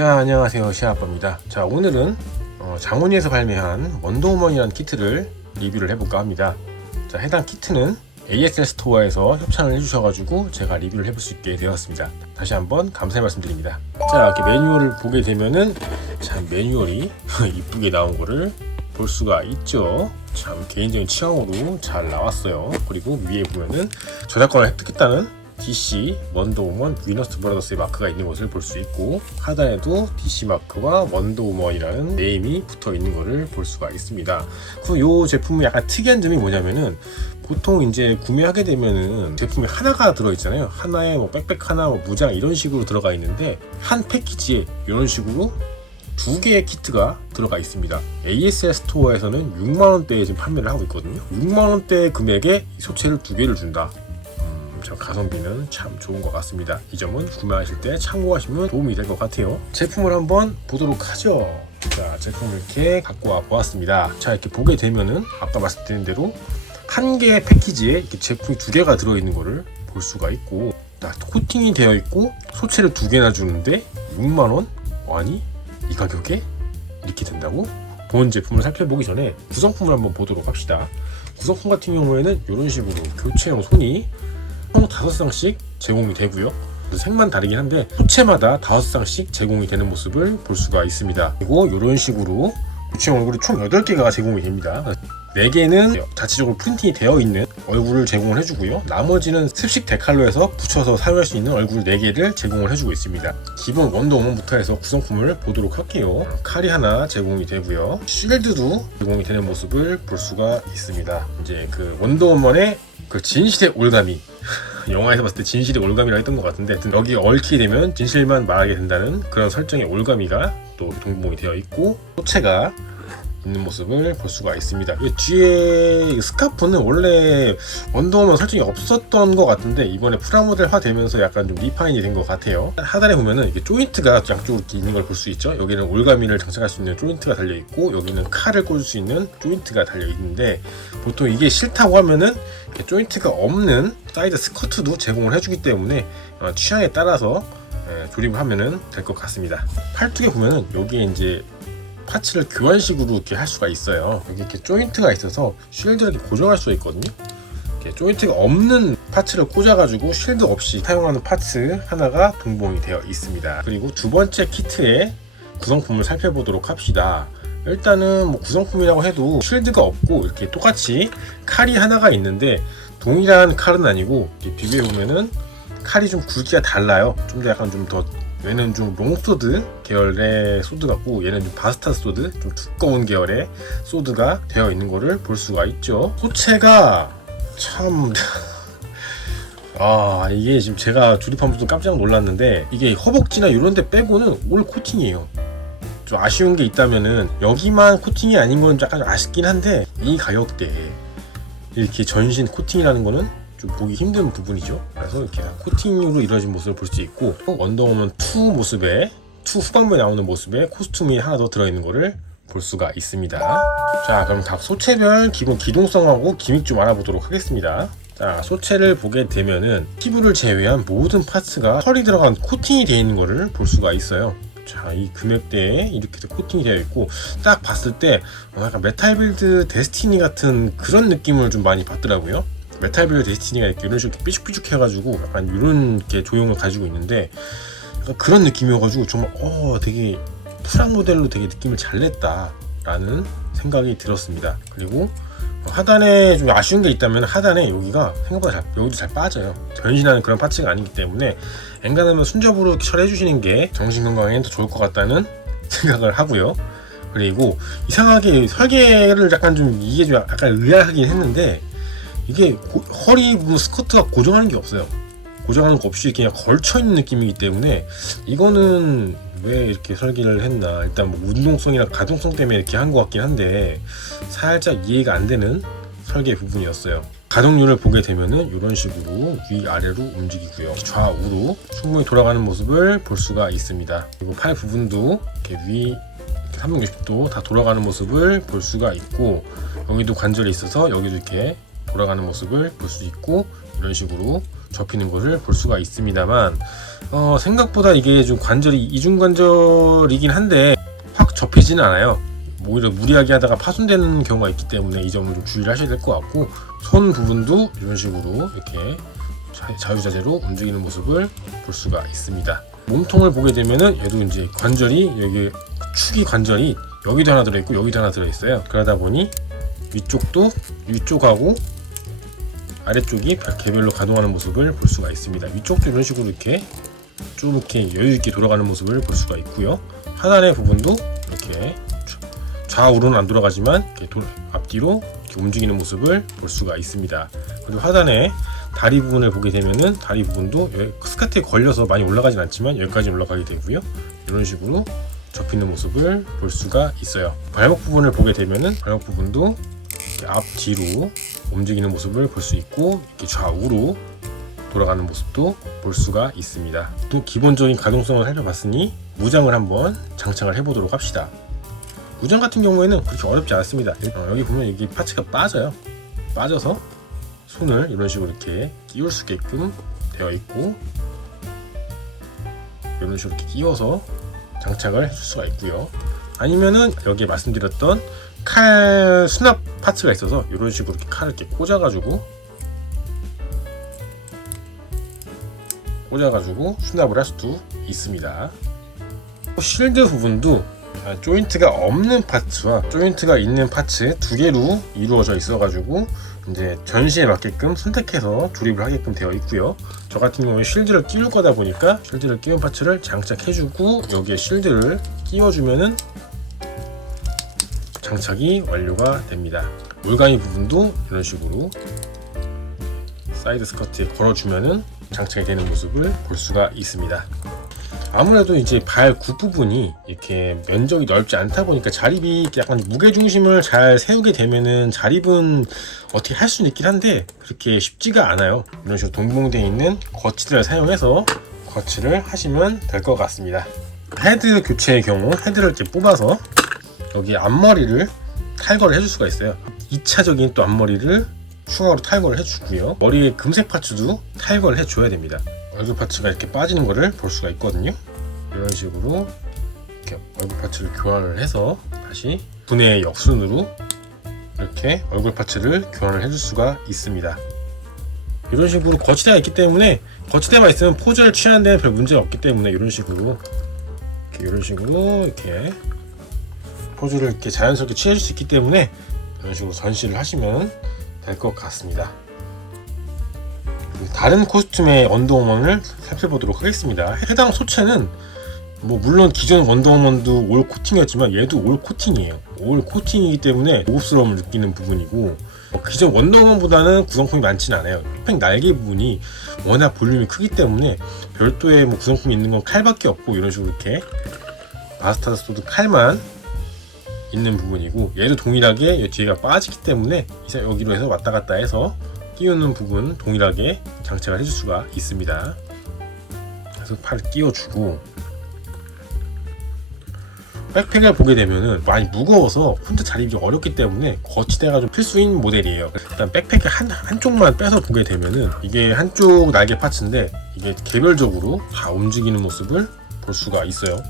자, 안녕하세요, 시아빠입니다. 자, 오늘은 장원이에서 발매한 원더우먼이라는 키트를 리뷰를 해볼까 합니다. 자, 해당 키트는 ASL 스토어에서 협찬을 해주셔가지고 제가 리뷰를 해볼 수 있게 되었습니다. 다시 한번 감사의 말씀드립니다. 자, 이렇게 매뉴얼을 보게 되면은 참 매뉴얼이 이쁘게 나온 거를 볼 수가 있죠. 참 개인적인 취향으로 잘 나왔어요. 그리고 위에 보면은 저작권을 획득했다는 DC 원더우먼 위너스 브라더스의 마크가 있는 것을 볼 수 있고, 하단에도 DC 마크와 원더우먼이라는 네임이 붙어 있는 것을 볼 수가 있습니다. 그리고 이 제품은 약간 특이한 점이 뭐냐면은, 보통 이제 구매하게 되면은 제품이 하나가 들어있잖아요. 하나에 뭐 백팩 하나, 뭐 무장 이런 식으로 들어가 있는데, 한 패키지에 이런 식으로 두 개의 키트가 들어가 있습니다. ASL 스토어에서는 6만원대에 지금 판매를 하고 있거든요. 6만원대 금액에 소체를 두 개를 준다. 저 가성비는 참 좋은 것 같습니다. 이 점은 구매하실 때 참고하시면 도움이 될 것 같아요. 제품을 한번 보도록 하죠. 자, 제품을 이렇게 갖고 와 보았습니다. 자, 이렇게 보게 되면은 아까 말씀드린 대로 한 개의 패키지에 이렇게 제품이 두 개가 들어있는 거를 볼 수가 있고, 코팅이 되어 있고 소체를 두 개나 주는데 6만원? 아니, 이 가격에 이렇게 된다고? 본 제품을 살펴보기 전에 구성품을 한번 보도록 합시다. 구성품 같은 경우에는 이런 식으로 교체용 손이 총 5쌍씩 제공이 되고요. 색만 다르긴 한데 소체마다 5쌍씩 제공이 되는 모습을 볼 수가 있습니다. 그리고 이런 식으로 교체용 얼굴이 총 8개가 제공이 됩니다. 4개는 자체적으로 프린팅이 되어 있는 얼굴을 제공을 해주고요. 나머지는 습식 데칼로에서 붙여서 사용할 수 있는 얼굴 4개를 제공을 해주고 있습니다. 기본 원더우먼부터 해서 구성품을 보도록 할게요. 칼이 하나 제공이 되고요. 쉴드도 제공이 되는 모습을 볼 수가 있습니다. 이제 그 원더우먼의 그 진실의 올가미, 영화에서 봤을 때 진실의 올가미라고 했던 것 같은데, 여기 얽히게 되면 진실만 말하게 된다는 그런 설정의 올가미가 또 동봉이 되어 있고, 소체가 있는 모습을 볼 수가 있습니다. 이 뒤에 스카프는 원래 원더우먼 설정이 없었던 것 같은데 이번에 프라모델화 되면서 약간 좀 리파인이 된 것 같아요. 하단에 보면은 이게 조인트가 양쪽으로 이렇게 있는 걸 볼 수 있죠. 여기는 올가미를 장착할 수 있는 조인트가 달려 있고, 여기는 칼을 꽂을 수 있는 조인트가 달려 있는데, 보통 이게 싫다고 하면은 이렇게 조인트가 없는 사이드 스커트도 제공을 해주기 때문에 취향에 따라서 조립을 하면은 될 것 같습니다. 팔뚝에 보면은 여기에 이제 파츠를 교환식으로 이렇게 할 수가 있어요. 여기 이렇게 조인트가 있어서 쉴드를 이렇게 고정할 수가 있거든요. 이렇게 조인트가 없는 파츠를 꽂아가지고 쉴드 없이 사용하는 파츠 하나가 동봉이 되어 있습니다. 그리고 두 번째 키트의 구성품을 살펴보도록 합시다. 일단은 뭐 구성품이라고 해도 쉴드가 없고 이렇게 똑같이 칼이 하나가 있는데, 동일한 칼은 아니고 비교해 보면은 칼이 좀 굵기가 달라요. 좀 더 약간 얘는 좀 롱소드 계열의 소드 같고, 얘는 좀 바스타드 소드, 좀 두꺼운 계열의 소드가 되어 있는 거를 볼 수가 있죠. 소체가 참 이게 지금 제가 조립하면서 깜짝 놀랐는데, 이게 허벅지나 이런 데 빼고는 올 코팅이에요. 좀 아쉬운 게 있다면은 여기만 코팅이 아닌 건 약간 아쉽긴 한데, 이 가격대에 이렇게 전신 코팅이라는 거는 좀 보기 힘든 부분이죠. 그래서 이렇게 코팅으로 이루어진 모습을 볼 수 있고, 원더우먼 2 모습에, 2 후반부에 나오는 모습에 코스튬이 하나 더 들어있는 거를 볼 수가 있습니다. 자, 그럼 각 소체별 기본 기동성하고 기믹 좀 알아보도록 하겠습니다. 자, 소체를 보게 되면은 피부를 제외한 모든 파츠가 털이 들어간 코팅이 되어 있는 거를 볼 수가 있어요. 자, 이 금액대에 이렇게 코팅이 되어 있고, 딱 봤을 때 약간 메탈빌드 데스티니 같은 그런 느낌을 좀 많이 받더라고요. 메탈빌드 데스티니가 이렇게 이런 식으로 삐죽삐죽 해가지고 약간 이런 게 조형을 가지고 있는데, 약간 그런 느낌이어가지고 정말 되게 프라모델로 되게 느낌을 잘 냈다 라는 생각이 들었습니다. 그리고 하단에 좀 아쉬운 게 있다면, 하단에 여기가 생각보다 여기도 잘 빠져요. 변신하는 그런 파츠가 아니기 때문에 엔간하면 순접으로 처리해 주시는 게 정신건강에 더 좋을 것 같다는 생각을 하고요. 그리고 이상하게 설계를 약간 좀 이게 좀 약간 의아하긴 했는데, 이게 허리 부분 스커트가 고정하는 게 없어요. 고정하는 거 없이 그냥 걸쳐있는 느낌이기 때문에, 이거는 왜 이렇게 설계를 했나, 일단 뭐 운동성이나 가동성 때문에 이렇게 한 것 같긴 한데 살짝 이해가 안 되는 설계 부분이었어요. 가동률을 보게 되면은 이런 식으로 위아래로 움직이고요. 좌우로 충분히 돌아가는 모습을 볼 수가 있습니다. 그리고 팔 부분도 이렇게 위 360도 다 돌아가는 모습을 볼 수가 있고, 여기도 관절이 있어서 여기도 이렇게 돌아가는 모습을 볼 수 있고, 이런 식으로 접히는 것을 볼 수가 있습니다만 생각보다 이게 좀 관절이 이중관절이긴 한데 확 접히지는 않아요. 오히려 무리하게 하다가 파손되는 경우가 있기 때문에 이 점을 좀 주의를 하셔야 될 것 같고, 손 부분도 이런 식으로 이렇게 자유자재로 움직이는 모습을 볼 수가 있습니다. 몸통을 보게 되면은 얘도 이제 관절이 여기 축이 관절이 여기도 하나 들어있고 여기도 하나 들어있어요. 그러다 보니 위쪽도 위쪽하고 아래쪽이 개별로 가동하는 모습을 볼 수가 있습니다. 위쪽도 이런 식으로 이렇게 좀 이렇게 여유있게 돌아가는 모습을 볼 수가 있고요. 하단의 부분도 이렇게 좌우로는 안 돌아가지만 이렇게 앞뒤로 이렇게 움직이는 모습을 볼 수가 있습니다. 그리고 하단에 다리 부분을 보게 되면은 다리 부분도 스커트에 걸려서 많이 올라가진 않지만 여기까지 올라가게 되고요. 이런 식으로 접히는 모습을 볼 수가 있어요. 발목 부분을 보게 되면은 발목 부분도 앞뒤로 움직이는 모습을 볼 수 있고, 이렇게 좌우로 돌아가는 모습도 볼 수가 있습니다. 또 기본적인 가동성을 살펴봤으니 무장을 한번 장착을 해보도록 합시다. 무장 같은 경우에는 그렇게 어렵지 않습니다. 여기 보면 이게 파츠가 빠져서 손을 이런 식으로 이렇게 끼울 수 있게끔 되어 있고, 이런 식으로 이렇게 끼워서 장착을 해줄 수가 있고요. 아니면은 여기에 말씀드렸던 칼 수납 파츠가 있어서 이런 식으로 이렇게 칼을 이렇게 꽂아가지고 수납을 할 수도 있습니다. 실드 부분도 조인트가 없는 파츠와 조인트가 있는 파츠 두 개로 이루어져 있어가지고 이제 전시에 맞게끔 선택해서 조립을 하게끔 되어 있고요. 저 같은 경우에 실드를 끼울 거다 보니까 실드를 끼운 파츠를 장착해주고 여기에 실드를 끼워주면은 장착이 완료가 됩니다. 물가위 부분도 이런 식으로 사이드 스커트에 걸어주면은 장착이 되는 모습을 볼 수가 있습니다. 아무래도 이제 발 굽 부분이 이렇게 면적이 넓지 않다 보니까 자립이 약간 무게 중심을 잘 세우게 되면은 자립은 어떻게 할 수는 있긴 한데 그렇게 쉽지가 않아요. 이런 식으로 동봉되어 있는 거치대를 사용해서 거치를 하시면 될 것 같습니다. 헤드 교체의 경우 헤드를 이렇게 뽑아서 여기 앞머리를 탈거를 해줄 수가 있어요. 2차적인 또 앞머리를 추가로 탈거를 해주고요. 머리에 금색 파츠도 탈거를 해줘야 됩니다. 얼굴 파츠가 이렇게 빠지는 거를 볼 수가 있거든요. 이런 식으로 이렇게 얼굴 파츠를 교환을 해서 다시 분해 역순으로 이렇게 얼굴 파츠를 교환을 해줄 수가 있습니다. 이런 식으로 거치대가 있기 때문에 거치대만 있으면 포즈를 취하는 데는 별 문제가 없기 때문에 이런 식으로 이렇게 포즈를 이렇게 자연스럽게 취해줄 수 있기 때문에 이런 식으로 전시를 하시면 될 것 같습니다. 다른 코스튬의 원더우먼을 살펴보도록 하겠습니다. 해당 소체는 물론 기존 원더우먼도 올 코팅이었지만 얘도 올 코팅이에요. 올 코팅이기 때문에 고급스러움을 느끼는 부분이고, 기존 원더우먼보다는 구성품이 많지는 않아요. 팩 날개 부분이 워낙 볼륨이 크기 때문에 별도의 구성품이 있는 건 칼밖에 없고, 이런 식으로 이렇게 바스타드 소드 칼만 있는 부분이고, 얘도 동일하게 뒤에가 빠지기 때문에 여기로 해서 왔다 갔다 해서 끼우는 부분 동일하게 장착을 해줄 수가 있습니다. 그래서 팔을 끼워주고, 백팩을 보게 되면은 많이 무거워서 혼자 자립이 어렵기 때문에 거치대가 좀 필수인 모델이에요. 일단 백팩 한쪽만 빼서 보게 되면은 이게 한쪽 날개 파츠인데 이게 개별적으로 다 움직이는 모습을 볼 수가 있어요.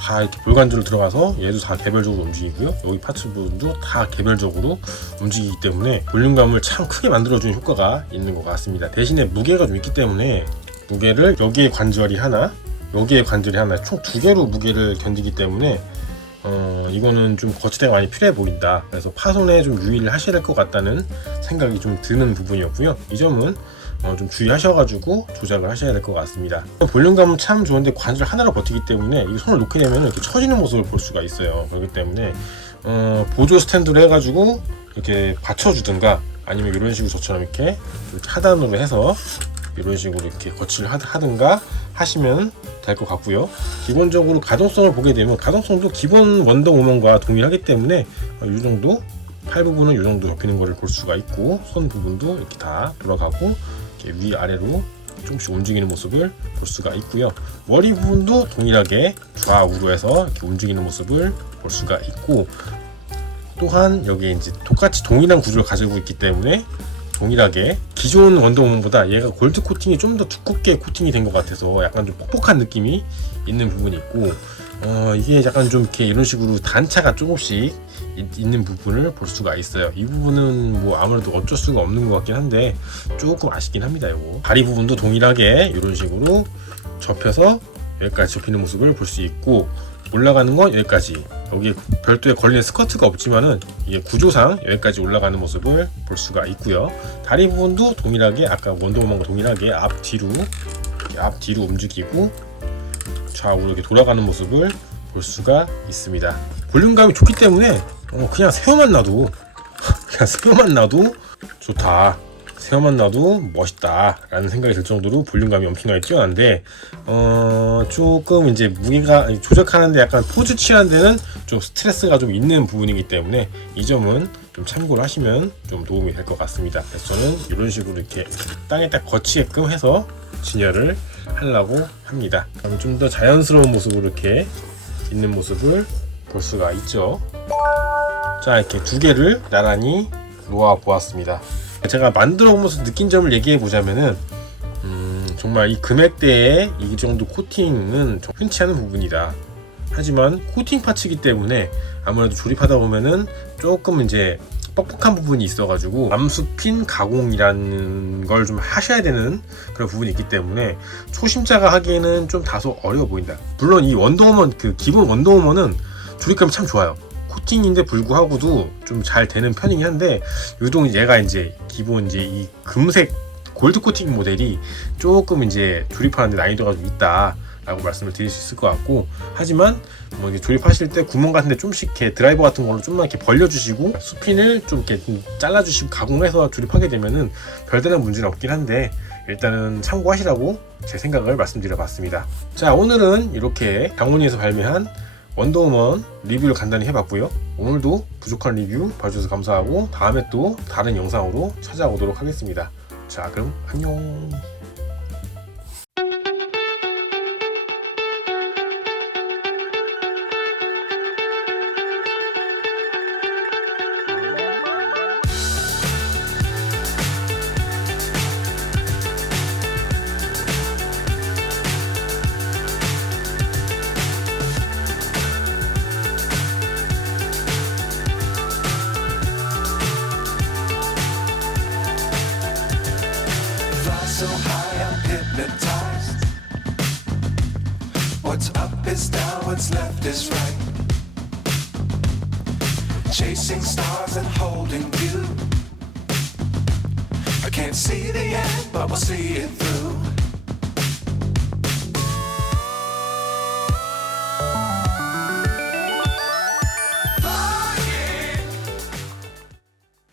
다 이렇게 볼관절로 들어가서 얘도 다 개별적으로 움직이고요. 여기 파츠 부분도 다 개별적으로 움직이기 때문에 볼륨감을 참 크게 만들어주는 효과가 있는 것 같습니다. 대신에 무게가 좀 있기 때문에 무게를 여기에 관절이 하나, 여기에 관절이 하나, 총 두 개로 무게를 견디기 때문에 이거는 좀 거치대가 많이 필요해 보인다. 그래서 파손에 좀 유의를 하셔야 될 것 같다는 생각이 좀 드는 부분이었고요. 이 점은 좀 주의하셔가지고 조작을 하셔야 될 것 같습니다. 볼륨감은 참 좋은데 관절 하나로 버티기 때문에 이 손을 놓게 되면 이렇게 처지는 모습을 볼 수가 있어요. 그렇기 때문에 보조 스탠드로 해가지고 이렇게 받쳐주든가 아니면 이런 식으로 저처럼 이렇게 하단으로 해서 이런 식으로 이렇게 거치를 하든가 하시면 될 것 같고요. 기본적으로 가동성을 보게 되면 가동성도 기본 원더우먼과 동일하기 때문에 이 정도 팔 부분은 이 정도 접히는 것을 볼 수가 있고, 손 부분도 이렇게 다 돌아가고 이렇게 위아래로 조금씩 움직이는 모습을 볼 수가 있고요. 머리 부분도 동일하게 좌우로 해서 이렇게 움직이는 모습을 볼 수가 있고, 또한 여기 이제 똑같이 동일한 구조를 가지고 있기 때문에 동일하게 기존 원더우먼보다 얘가 골드 코팅이 좀 더 두껍게 코팅이 된 것 같아서 약간 좀 뻑뻑한 느낌이 있는 부분이 있고, 이게 약간 좀 이렇게 이런 식으로 단차가 조금씩 있는 부분을 볼 수가 있어요. 이 부분은 뭐 아무래도 어쩔 수가 없는 것 같긴 한데 조금 아쉽긴 합니다. 이거 다리 부분도 동일하게 이런 식으로 접혀서 여기까지 접히는 모습을 볼 수 있고, 올라가는 건 여기까지, 여기에 별도의 걸리는 스커트가 없지만은 이게 구조상 여기까지 올라가는 모습을 볼 수가 있고요. 다리 부분도 동일하게 아까 원더우먼과 동일하게 앞뒤로 움직이고 좌우로 이렇게 돌아가는 모습을 볼 수가 있습니다. 볼륨감이 좋기 때문에 그냥 세워만 놔도 좋다, 세워만 놔도 멋있다 라는 생각이 들 정도로 볼륨감이 엄청나게 뛰어난데, 조금 이제 무게가 조작하는데 약간 포즈 취하는 데는 좀 스트레스가 좀 있는 부분이기 때문에 이 점은 좀 참고를 하시면 좀 도움이 될 것 같습니다. 그래서 저는 이런 식으로 이렇게 땅에 딱 거치게끔 해서 진열을 하려고 합니다. 좀 더 자연스러운 모습으로 이렇게 있는 모습을 볼 수가 있죠. 자, 이렇게 두 개를 나란히 놓아 보았습니다. 제가 만들어 보면서 느낀 점을 얘기해 보자면은, 정말 이 금액대에 이 정도 코팅은 좀 흔치 않은 부분이다. 하지만 코팅 파츠이기 때문에 아무래도 조립하다 보면은 조금 이제 뻑뻑한 부분이 있어가지고 암수핀 가공이라는 걸 좀 하셔야 되는 그런 부분이 있기 때문에 초심자가 하기에는 좀 다소 어려워 보인다. 물론 이 원더우먼, 그 기본 원더우먼은 조립감이 참 좋아요. 코팅인데 불구하고도 좀 잘 되는 편이긴 한데, 유독 얘가 이제 기본 이제 이 금색 골드 코팅 모델이 조금 이제 조립하는데 난이도가 좀 있다 라고 말씀을 드릴 수 있을 것 같고, 하지만 뭐 이제 조립하실 때 구멍 같은데 좀씩 이렇게 드라이버 같은 걸로 좀만 이렇게 벌려주시고 수핀을 좀 이렇게 잘라주시고 가공해서 조립하게 되면은 별다른 문제는 없긴 한데, 일단은 참고하시라고 제 생각을 말씀드려봤습니다. 자, 오늘은 이렇게 장원이에서 발매한 원더우먼 리뷰를 간단히 해봤고요. 오늘도 부족한 리뷰 봐주셔서 감사하고 다음에 또 다른 영상으로 찾아오도록 하겠습니다. 자, 그럼 안녕. So high, I'm hypnotized. What's up is down, what's left is right. Chasing stars and holding you. I can't see the end, but we'll see it through.